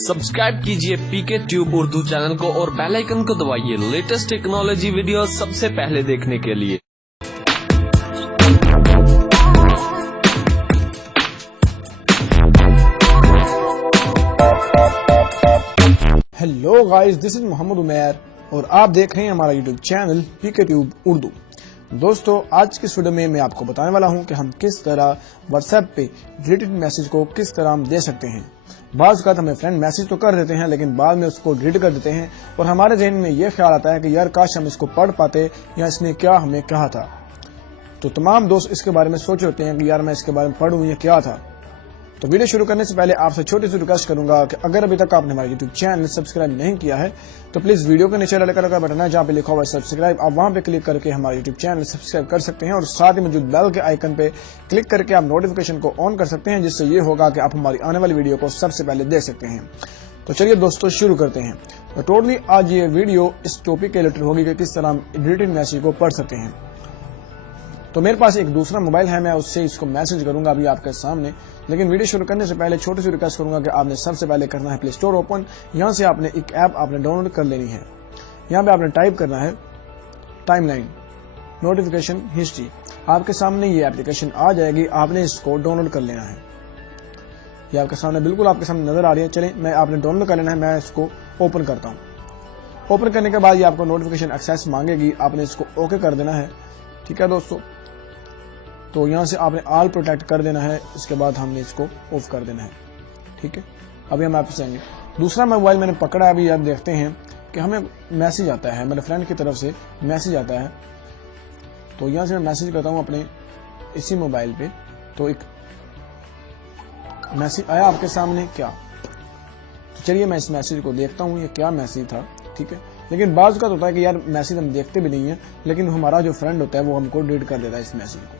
Subscribe कीजिए पीके tube Urdu channel को और बेल आइकन को दबाइए लेटेस्ट टेक्नोलॉजी वीडियो सबसे पहले देखने के लिए। Hello guys, this is Mohammad Umair और आप देख रहे हैं हमारा YouTube channel PK tube Urdu. दोस्तों, आज की इस वीडियो में मैं आपको बताने वाला हूं कि हम किस तरह व्हाट्सएप पे डिलीटेड मैसेज को किस तरह हम दे सकते हैं। बाज़ औक़ात हमें फ्रेंड मैसेज तो कर देते हैं लेकिन बाद में उसको डिलीट कर देते हैं और हमारे ज़हन में ये ख्याल आता है कि यार काश हम इसको पढ़ पाते या इसने क्या हमें कहा था। तो तमाम दोस्त इसके बारे में सोच रहे हैं कि यार मैं इसके बारे में पढ़ूं ये क्या था। तो वीडियो शुरू करने से पहले आपसे छोटी सी रिक्वेस्ट करूंगा कि अगर अभी तक आपने हमारा यूट्यूब चैनल सब्सक्राइब नहीं किया है तो प्लीज वीडियो के नीचे रेड कलर का बटन है जहां पे लिखा हुआ है सब्सक्राइब, आप वहां पे क्लिक करके हमारा यूट्यूब चैनल सब्सक्राइब कर सकते हैं और साथ ही मौजूद बेल के आइकन पे क्लिक करके आप नोटिफिकेशन को ऑन कर सकते हैं, जिससे ये होगा कि आप हमारी आने वाली वीडियो को सबसे पहले देख सकते हैं। तो चलिए दोस्तों शुरू करते हैं। तो टोटली आज ये वीडियो इस टॉपिक के रिलेटेड होगी कि किस तरह हम डिलीटेड मैसेज को पढ़ सकते हैं। तो मेरे पास एक दूसरा मोबाइल है, मैं उससे इसको मैसेज करूंगा अभी आपके सामने। लेकिन वीडियो शुरू करने से पहले छोटी सी रिक्वेस्ट करूंगा कि आपने सबसे पहले करना है प्ले स्टोर ओपन। यहां से आपने एक ऐप आपने डाउनलोड कर लेनी है। यहां पे आपने टाइप करना है टाइमलाइन नोटिफिकेशन हिस्ट्री। आपके सामने ये एप्लीकेशन आ जाएगी, आपने इसको डाउनलोड कर लेना है। ये आपके सामने बिल्कुल आपके सामने नजर आ रही है। चलें, मैं आपने डाउनलोड कर लेना है, मैं इसको ओपन करता हूँ। ओपन करने के बाद ये आपको नोटिफिकेशन एक्सेस मांगेगी, आपने इसको ओके कर देना है। ठीक है दोस्तों, तो यहाँ से आपने ऑल प्रोटेक्ट कर देना है, इसके बाद हमने इसको ऑफ कर देना है। ठीक है, अभी हम आपसे आएंगे। दूसरा मोबाइल मैंने पकड़ा है, अभी आप देखते हैं कि हमें मैसेज आता है, मेरे फ्रेंड की तरफ से मैसेज आता है। तो यहाँ से मैं मैसेज करता हूँ अपने इसी मोबाइल पे। तो एक मैसेज आया आपके सामने क्या। तो चलिए मैं इस मैसेज को देखता हूँ ये क्या मैसेज था। ठीक है, लेकिन बाज़ का होता है कि यार मैसेज हम देखते भी नहीं है, लेकिन हमारा जो फ्रेंड होता है वो हमको डिलीट कर देता है इस मैसेज को।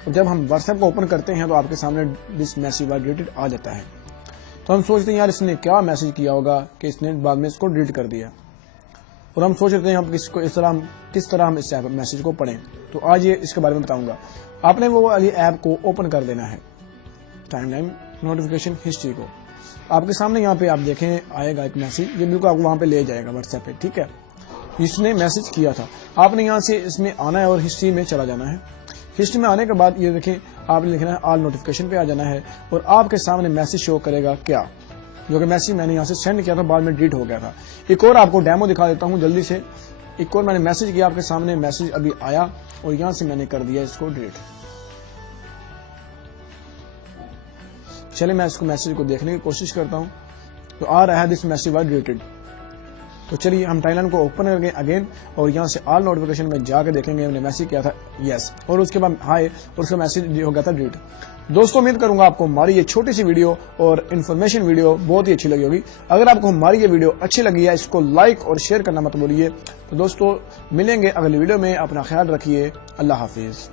और जब हम व्हाट्सएप को ओपन करते हैं तो आपके सामने दिस मैसेज वाज डिलीटेड आ जाता है। तो हम सोचते हैं यार इसने क्या मैसेज किया होगा कि इसने बाद में इसको डिलीट कर दिया। और हम सोच रहे हैं हम किस तरह हम इस मैसेज को पढ़ें। तो आज ये इसके बारे में बताऊंगा। आपने वो वाली ऐप को ओपन कर देना है, टाइमलाइन नोटिफिकेशन हिस्ट्री को। आपके सामने यहाँ पे आप देखें आएगा एक मैसेज, ये बिल्कुल आपको वहां पे ले जाएगा व्हाट्सएप पे। ठीक है, इसने मैसेज किया था, आपने यहाँ से इसमें आना है और हिस्ट्री में चला जाना है। हिस्ट्री में आने के बाद ये देखें आपने लिखना है ऑल नोटिफिकेशन पे आ जाना है और आपके सामने मैसेज शो करेगा क्या, जो कि मैसेज मैंने यहाँ से सेंड किया था, बाद में डिलीट हो गया था। एक और आपको डेमो दिखा देता हूँ जल्दी से। एक और मैंने मैसेज किया, आपके सामने मैसेज अभी आया और यहाँ से मैंने कर दिया इसको डिलीट। चलिए मैं इसको मैसेज को देखने की कोशिश करता हूँ। तो आ रहा है दिस मैसेज वाज डिलीटेड। तो चलिए हम टाइमलाइन को ओपन करके अगेन और यहाँ से ऑल नोटिफिकेशन में जाकर देखेंगे हमने मैसेज किया था यस, और उसके बाद हाय और उसका मैसेज हो गया था डिलीट। दोस्तों, उम्मीद करूंगा आपको हमारी ये छोटी सी वीडियो और इन्फॉर्मेशन वीडियो बहुत ही अच्छी लगी होगी। अगर आपको हमारी ये वीडियो अच्छी लगी है इसको लाइक और शेयर करना मत भूलिए। तो दोस्तों मिलेंगे अगली वीडियो में, अपना ख्याल रखिए। अल्लाह हाफिज।